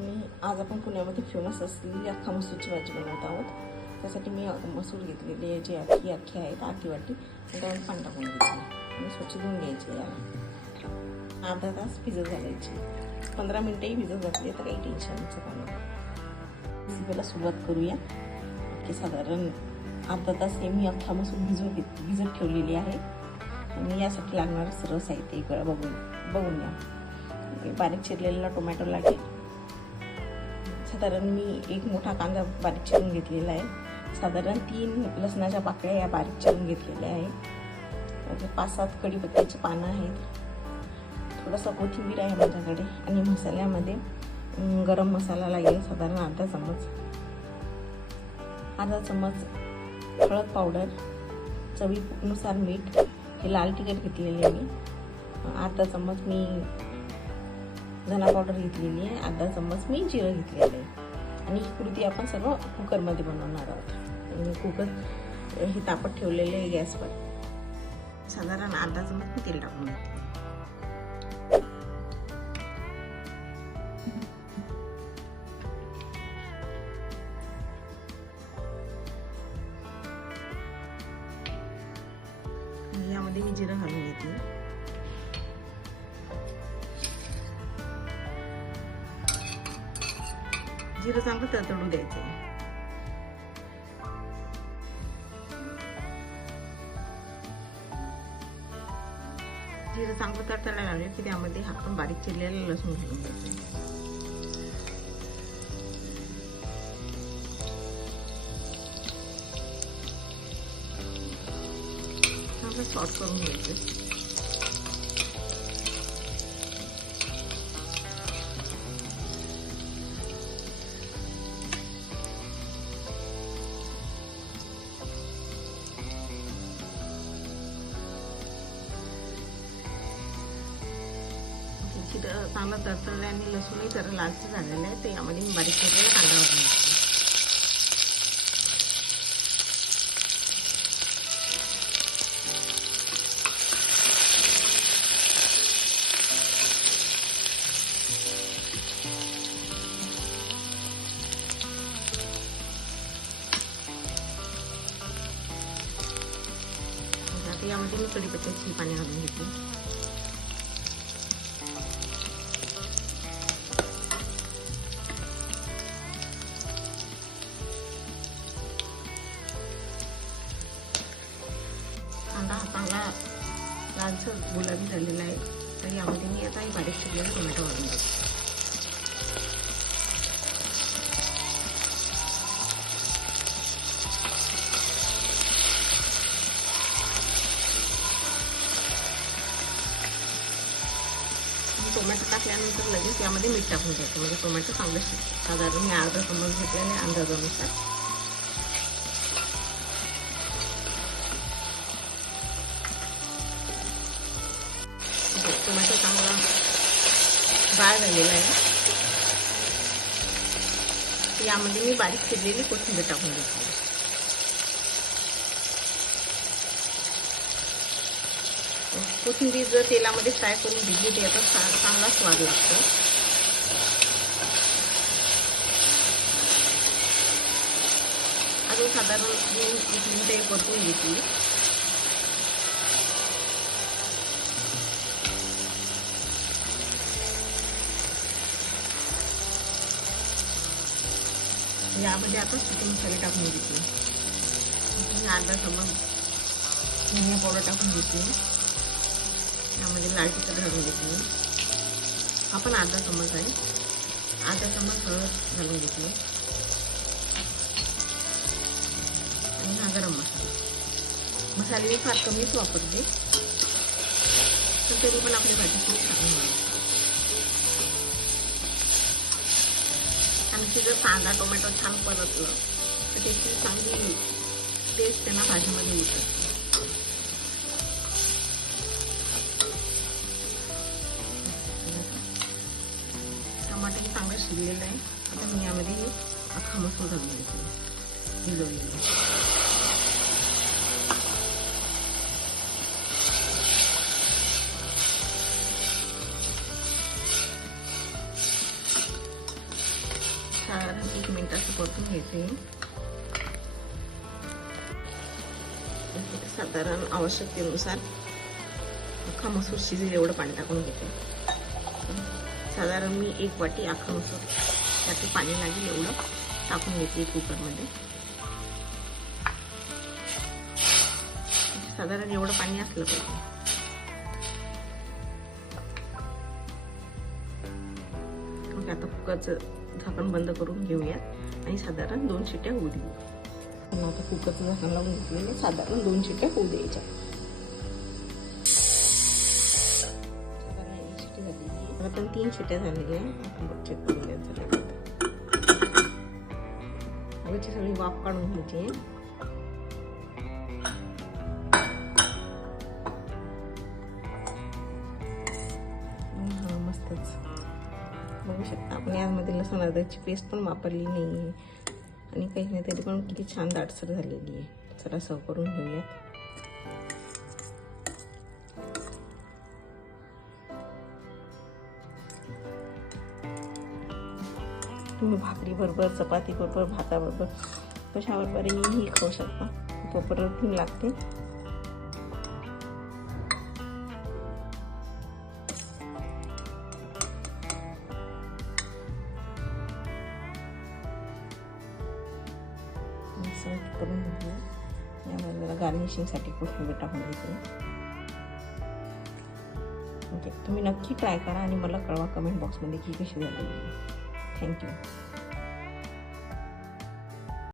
मी आज आपण पुण्यामध्ये फेमस असलेली अख्खा मसूरची भाजी बनवत आहोत. त्यासाठी मी मसूर घेतलेली आहे जी अख्खी अख्खी आहेत आखी वाटी. त्यावर पाणी टाकून घ्यायची आणि स्वच्छ धुवून घ्यायची याला. अर्धा तास भिजत घालायची. पंधरा मिनटंही भिजत घातली तर काही टेन्शनचं काम रेसिपीला सुरुवात करूया. की साधारण अर्धा तास हे मी अख्खा मसूर भिजवून घेत भिजत ठेवलेली आहे. आणि यासाठी लागणारं सर्व साहित्य एक वेळा बघून बघून घ्या. बारीक चिरलेला टोमॅटो लागेल साधारण मी एक मोठा कांदा बारीक चिरून घेतलेला आहे. साधारण तीन लसणाच्या पाकळ्या या बारीक चिरून घेतलेल्या आहे. पाच सात कढीपत्त्याची पानं आहेत. थोडासा कोथिंबीर आहे माझ्याकडे आणि मसाल्यामध्ये गरम मसाला लागेल साधारण अर्धा चम्मच. अर्धा चम्मच हळद पावडर चवीनुसार मीठ हे लाल तिखट घेतलेले आहे. मी अर्धा चम्मच मी धना पावडर घेतलेली आहे. अर्धा चम्मच मी जिरं घेतलेलं आहे. आणि ही कृती आपण सर्व कुकरमध्ये बनवणार आहोत. मी कुकर हे तापत ठेवलेले आहे गॅसवर. साधारण अर्धा चम्मच मी तेल टाकून घेते. यामध्ये मी जिरं घालून घेते. जिरं चांगलं तडतडू द्यायचं. जिरं चांगलं तडतडायला लागले की त्यामध्ये आपण बारीक चिरलेलं लसूण घालून द्यायचं चांगलं सॉट करून घ्यायचं. चांगलं तडतडलं आणि लसूणही तर लालच झालेलं आहे ते यामध्ये मी बारीक केलेला कांदा वाटून घेते यामध्ये मी कढीपत्त्याची पाणी घालून घेते. गुलाबी झालेला आहे. तर यामध्ये मी आता बारीक शिकलेला टोमॅटो घालून देतो. टोमॅटो टाकल्यानंतर लगेच यामध्ये मीठ टाकून द्यायचं म्हणजे टोमॅटो चांगलं शिजतं साधारण मी अर्धा चम्मच घेतलेले अंदाजानुसार. टोमॅटो चांगला बाळ झालेला आहे. यामध्ये मी बारीक चिरलेली कोथिंबीर टाकून घेतली. कोथिंबीर जर तेलामध्ये फ्राय करून भिजली तर याचा चांगला स्वाद लागतो. अजून साधारण दोन एक मिनिटं परतून घेतली. यामध्ये आपण सुके मसाले टाकून घेतले अर्धा चमच धनिया पावडर टाकून घेतली यामध्ये लाल तिखट घालून घेतली आपण अर्धा चमच आहे. अर्धा चमच हळद घालून घेतली आणि हा गरम मसाला. मसाले मी फार कमीच वापरते. पण तरी पण आपली भाजी आणखी जर कांदा टोमॅटो छान परतलं. तर त्याची चांगली टेस्ट त्यांना भाजीमध्ये येऊ शकते. टमाटे चांगलं शिजलेलं आहे आता मी यामध्ये अख्खा मसूर घालून घेतले भिजवलेलं परतून घेते. साधारण आवश्यकतेनुसार अख्खा मसूर शिजेल एवढं पाणी टाकून घेते. साधारण मी एक वाटी अख्खा मसूर त्यात पाणी लागेल एवढं टाकून घेते कुकरमध्ये. साधारण एवढं पाणी असलं पाहिजे. मग आता कुकरचं झाकण बंद करून घेऊया आणि साधारण दोन शिट्ट्या होऊ देऊ. पण आता कुकरचं झाकण लावून घेतलेलं साधारण दोन शिट्ट्या होऊ द्यायच्या. साधारण एक शिट्टी झालेली आता तीन शिट्ट्या झालेल्या आहे आपण चेक सगळी वाफ काढून घ्यायची बघू शकता. आपण यामध्ये लसूण अर्धाची पेस्ट पण वापरली नाही आहे आणि काही नाही तरी पण किती छान दाटसर झालेली आहे. चला सर्व करून घेऊयात. तुम्ही भाकरी बरोबर चपाती बरोबर भाताबरोबर कशाबरोबरही खाऊ शकता. खूप लागते. करून घेऊया यामध्ये जरा गार्निशिंगसाठी कोथिंबीर टाकून घेतली. ओके तुम्ही नक्की ट्राय करा आणि मला कळवा कमेंट बॉक्समध्ये की कशी झाली. थँक्यू